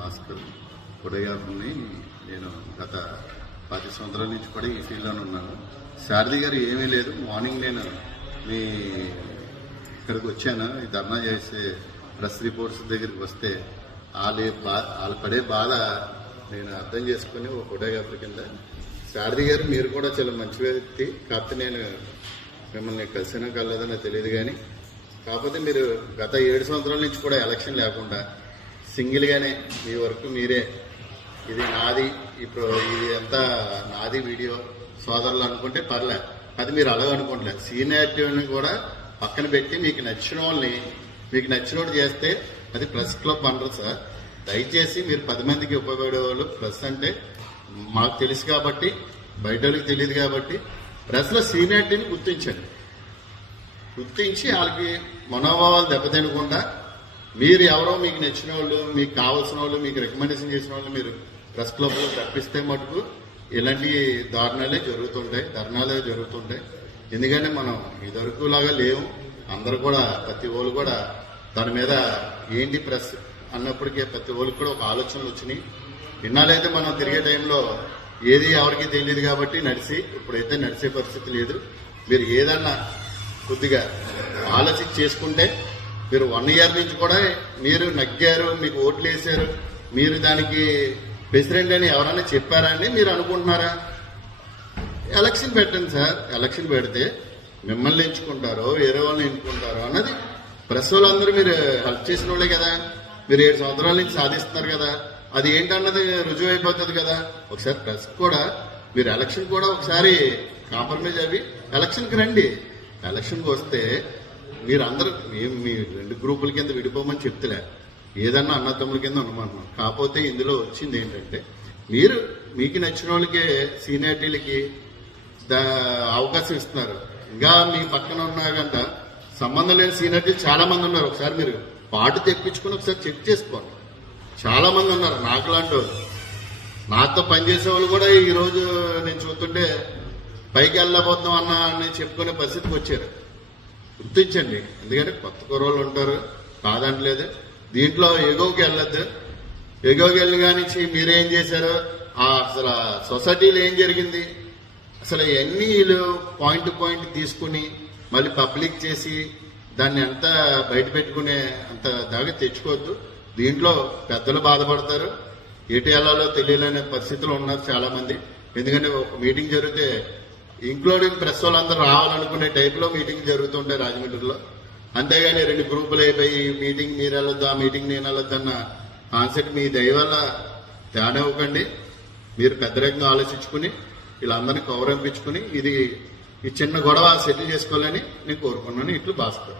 భాస్కర్ ఫోటోగ్రాఫర్ని. నేను గత 10 సంవత్సరాల నుంచి కూడా ఈ ఫీల్డ్లోనే ఉన్నాను. శారది గారు ఏమీ లేదు, మార్నింగ్ నేను మీ ఇక్కడికి వచ్చాను, ఈ ధర్నా చేసే ప్రెస్ రిపోర్ట్స్ దగ్గరికి వస్తే వాళ్ళు పడే బాధ నేను అర్థం చేసుకుని ఒక ఫోటోగ్రాఫర్ కింద, శారది గారు మీరు కూడా చాలా మంచి వ్యక్తి, కాకపోతే నేను మిమ్మల్ని కలిసినా కలలేదో నాకు తెలియదు, కానీ కాకపోతే మీరు గత 7 సంవత్సరాల నుంచి కూడా ఎలక్షన్ లేకుండా సింగిల్గానే మీ వరకు మీరే ఇది నాది, ఇప్పుడు ఇది అంతా నాది వీడియో సోదరులు అనుకుంటే పర్లే, అది మీరు అలాగ అనుకోవట్లేదు. సీనియారిటీని కూడా పక్కన పెట్టి మీకు నచ్చిన వాళ్ళు చేస్తే అది ప్రెస్ క్లబ్ అనరు సార్. దయచేసి మీరు 10 మందికి ఉపయోగపడే వాళ్ళు ప్రెస్ అంటే మాకు తెలుసు కాబట్టి, బయట వాళ్ళకి తెలియదు కాబట్టి ప్రెస్లో సీనియారిటీని గుర్తించి వాళ్ళకి మనోభావాలు దెబ్బతినకుండా మీరు ఎవరో మీకు నచ్చిన వాళ్ళు, మీకు కావాల్సిన వాళ్ళు, మీకు రికమెండేషన్ చేసిన వాళ్ళు మీరు ప్రెస్ క్లబ్లో తప్పిస్తే మటుకు ఇలాంటి ధర్నాలే జరుగుతుంటాయి. ఎందుకంటే మనం ఇదివరకు లాగా లేవు, అందరూ కూడా ప్రతి వాళ్ళు కూడా దాని మీద ఏంటి ప్రెస్ అన్నప్పటికీ ప్రతి వాళ్ళకి కూడా ఒక ఆలోచనలు వచ్చినాయి. ఇన్నాళ్ళైతే మనం తిరిగే టైంలో ఏది ఎవరికి తెలియదు కాబట్టి ఇప్పుడైతే నడిచే పరిస్థితి లేదు. మీరు ఏదన్నా కొద్దిగా ఆలోచించి చేసుకుంటే మీరు 1 ఇయర్ నుంచి కూడా మీరు నగ్గారు, మీకు ఓట్లు వేశారు, మీరు దానికి ప్రెసిడెంట్ అని ఎవరైనా చెప్పారా అని మీరు అనుకుంటున్నారా? ఎలక్షన్ పెట్టండి సార్. ఎలక్షన్ పెడితే మిమ్మల్ని ఎంచుకుంటారో వేరే వాళ్ళని ఎంచుకుంటారో అన్నది ప్రెస్ వాళ్ళందరూ మీరు హెల్ప్ చేసిన వాళ్ళే కదా. మీరు 7 సంవత్సరాల నుంచి సాధిస్తున్నారు కదా, అది ఏంటన్నది రుజువు అయిపోతుంది కదా. ఒకసారి ప్రెస్ కూడా మీరు ఎలక్షన్ కూడా ఒకసారి కాంప్రమైజ్ అవి ఎలక్షన్కి రండి. ఎలక్షన్కి వస్తే మీరందరూ మీ 2 గ్రూపుల కింద విడిపోమని చెప్తలే, ఏదన్నా అన్నతమ్ముల కింద ఉండమన్నాం. కాకపోతే ఇందులో వచ్చింది ఏంటంటే మీకు నచ్చిన వాళ్ళకి సీనియారిటీలకి అవకాశం ఇస్తున్నారు. ఇంకా మీ పక్కన ఉన్నా కంట సంబంధం లేని సీనియారిటీ చాలా మంది ఉన్నారు. ఒకసారి మీరు పాటు తెప్పించుకుని ఒకసారి చెక్ చేసుకోండి. చాలా మంది ఉన్నారు నాకు లాంటి వాళ్ళు, నాతో పనిచేసే వాళ్ళు కూడా ఈ రోజు నేను చూస్తుంటే పైకి వెళ్ళబోతున్నాం అన్న అని చెప్పుకునే పరిస్థితికి వచ్చారు. గుర్తించండి, ఎందుకంటే కొత్త కుర్రోళ్ళు ఉంటారు, కాదంటలేదు. దీంట్లో ఎగోకి వెళ్ళొద్దు. ఎగోకి వెళ్ళి కానిచ్చి మీరేం చేశారు, అసలు సొసైటీలో ఏం జరిగింది, అసలు ఎన్ని పాయింట్ తీసుకుని మళ్ళీ పబ్లిక్ చేసి దాన్ని అంతా బయట పెట్టుకునే అంత దాకా తెచ్చుకోవద్దు. దీంట్లో పెద్దలు బాధపడతారు, ఎటు వెళ్ళాలో తెలియలేని పరిస్థితులు ఉన్నారు చాలా మంది. ఎందుకంటే ఒక మీటింగ్ జరిగితే ఇంక్లూడింగ్ ప్రెస్ వాళ్ళందరూ రావాలనుకునే టైప్లో మీటింగ్ జరుగుతుంటాయి రాజమండ్రిలో. అంతేగాని 2 గ్రూపులు అయిపోయి ఈ మీటింగ్ మీరు వెళ్ళొద్దు, ఆ మీటింగ్ నేను వెళ్ళొద్దు అన్న కాన్సెప్ట్ మీ దయ వల్ల తేనివ్వకండి. మీరు పెద్ద రకంగా ఆలోచించుకుని వీళ్ళందరినీ కౌరవించుకుని ఈ చిన్న గొడవ సెటిల్ చేసుకోవాలని నేను కోరుకున్నాను. ఇట్లు భాస్కర్.